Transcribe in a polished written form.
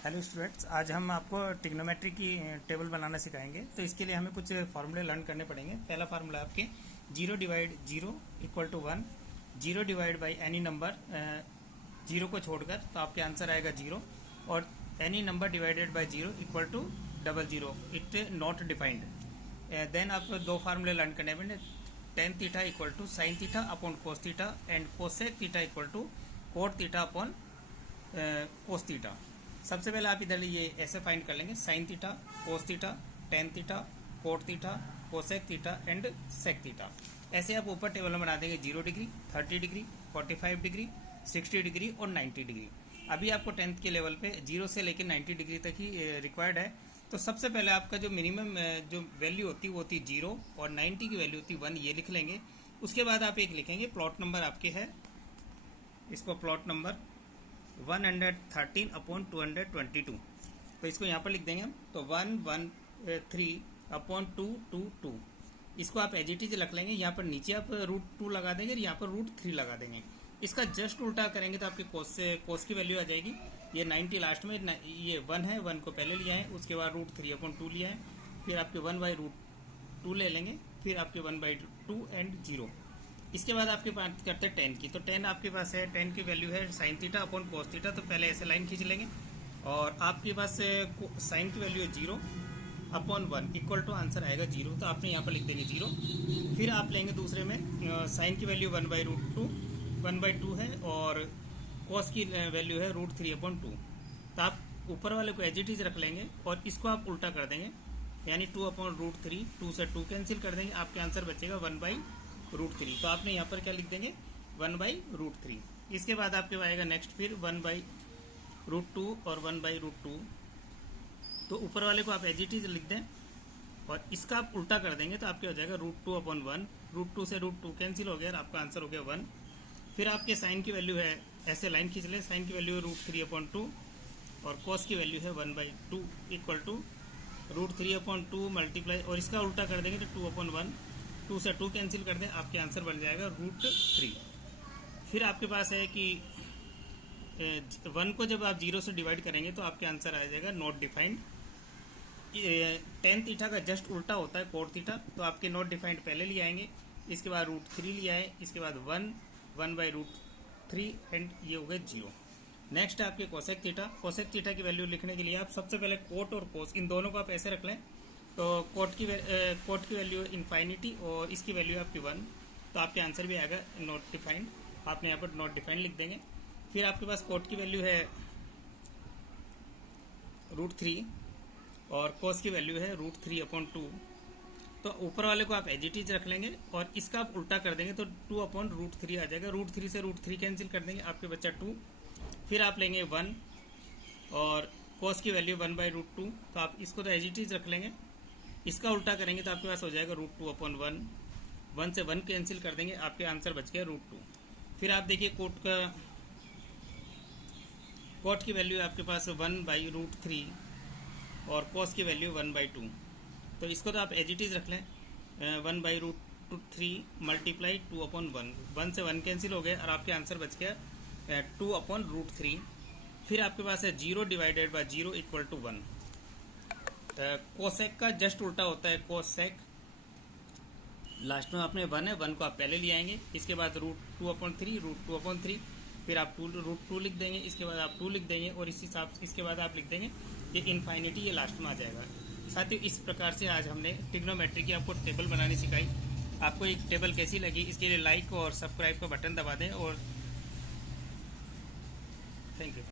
Hello students, आज हम आपको ट्रिग्नोमेट्री की टेबल बनाना सिखाएंगे। तो इसके लिए हमें कुछ फार्मूले लर्न करने पड़ेंगे। पहला फार्मूला आपके 0 divide 0 equal to 1, 0 divide by any number, 0 को छोड़कर, तो आपके आंसर आएगा 0। और any number divided by 0 equal to 00, it not defined. Then आपको दो फार्मूले लर्न करने पड़ेंगे। Tan theta equal to sine theta upon cos theta and cosec theta equal to cot theta upon cos theta. सबसे पहले आप इधर ये ऐसे फाइंड कर लेंगे, sine theta, cos theta, tan theta, cot theta, cosec theta and sec theta. ऐसे आप ऊपर टेबल में बना देंगे 0 डिग्री, 30 डिग्री, 45 डिग्री, 60 डिग्री और 90 डिग्री। अभी आपको 10th के लेवल पे 0 से लेकर 90 डिग्री तक ही रिक्वायर्ड है। तो सबसे पहले आपका जो मिनिमम जो वैल्यू होती है वो होती है 0 और 90 की वैल्यू होती है 1, ये लिख लेंगे। उसके बाद आप एक लिखेंगे प्लॉट नंबर आपके है, इसको प्लॉट नंबर 113 अपॉन 222, तो इसको यहाँ पर लिख देंगे हम। तो 113 अपॉन 222, इसको आप एज इट इज रख लेंगे। यहाँ पर नीचे आप √2 लगा देंगे और यहाँ पर √3 लगा देंगे। इसका जस्ट उल्टा करेंगे तो आपके कोस की वैल्यू आ जाएगी। ये 90 लास्ट में, ये 1 है, 1 को पहले लिया है, उसके बाद √3 अपॉन 2 लिया है, फिर आपके 1/√2 ले लेंगे, फिर आपके 1/2 एंड 0। इसके बाद आपके बात करते हैं 10 की। तो 10 आपके पास है, 10 की वैल्यू है sign theta upon cos theta. तो पहले ऐसे लाइन खींच लेंगे और आपके पास साइन की वैल्यू है 0 अपॉन 1 इक्वल टू आंसर आएगा 0। तो आपने यहाँ पर लिख देंगे 0। फिर आप लेंगे दूसरे में साइन की वैल्यू 1/2 है और कॉस की वैल्यू है √3 अपॉन 2। तो आप ऊपर वाले को एज इट इज रख लेंगे और इसको आप उल्टा कर देंगे, यानी 2 अपॉन √3, 2 से 2 कैंसिल कर देंगे, आपके आंसर बचेगा 1/√3। तो आपने यहाँ पर क्या लिख देंगे 1/√3। इसके बाद आपके आएगा नेक्स्ट फिर 1/√2 और 1/√2। तो ऊपर वाले को आप एज इट इज लिख दें और इसका आप उल्टा कर देंगे तो आपके हो जाएगा √2 अपॉन 1। √2 से √2 कैंसिल हो गया और आपका आंसर हो गया 1। फिर आपके साइन की वैल्यू है, ऐसे लाइन खींच ले, साइन की वैल्यू है √3 अपॉन 2 और कॉस की वैल्यू है 1/2 इक्वल टू √3 अपॉन 2 मल्टीप्लाई, और इसका उल्टा कर देंगे तो 2 अपॉन 1, 2 से 2 कैंसिल कर दें, आपके आंसर बन जाएगा √3। फिर आपके पास है कि 1 को जब आप 0 से डिवाइड करेंगे तो आपके आंसर आ जाएगा नॉट डिफाइंड। टेन थीटा का जस्ट उल्टा होता है कोट थीटा। तो आपके नॉट डिफाइंड पहले ले आएंगे, इसके बाद √3 लिया है, इसके बाद 1/√3 एंड ये हो गए 0। नेक्स्ट है आपके कोसेक थीटा। कोसेक थीटा की वैल्यू लिखने के लिए आप सबसे पहले कोट और कोस, इन दोनों को आप ऐसे रख लें। तो कोट की वैल्यू इनफाइनिटी और इसकी वैल्यू आपकी 1। तो आपके आंसर भी आएगा नॉट डिफाइंड। आपने यहाँ पर नॉट डिफाइंड लिख देंगे। फिर आपके पास कोट की वैल्यू है √3 और कोस की वैल्यू है √3 अपॉन 2। तो ऊपर वाले को आप एज इट इज रख लेंगे और इसका आप उल्टा कर देंगे तो 2 अपॉन √3 आ जाएगा। √3 से √3 कैंसिल कर देंगे, आपके बच्चा 2। फिर आप लेंगे 1 और कोस की वैल्यू 1/√2। तो आप इसको तो एज इट इज रख लेंगे, इसका उल्टा करेंगे तो आपके पास हो जाएगा √2 अपॉन 1। 1 से 1 कैंसिल कर देंगे, आपके आंसर बच गया √2। फिर आप देखिए कोट की वैल्यू आपके पास 1/√3 और कॉस की वैल्यू 1/2। तो इसको तो आप एज इट इज रख लें, 1/√3 मल्टीप्लाई 2 अपॉन 1। 1 से 1 कैंसिल हो गए और आपके आंसर बच गया 2 अपॉन √3। फिर आपके पास है 0 divided by 0 equal to 1। Cosec का जस्ट उल्टा होता है कोसेक। लास्ट में आपने 1 है, 1 को आप पहले ले आएंगे, इसके बाद √2 अपॉन 3, √2 अपॉन 3, फिर आप √2 लिख देंगे, इसके बाद आप 2 लिख देंगे और इसके बाद आप लिख देंगे ये इनफाइनिटी, ये लास्ट में आ जाएगा। साथियों, इस प्रकार से आज हमने ट्रिग्नोमेट्री की आपको टेबल बनानी सिखाई। आपको एक टेबल कैसी लगी, इसके लिए लाइक और सब्सक्राइब का बटन दबा दें और थैंक यू।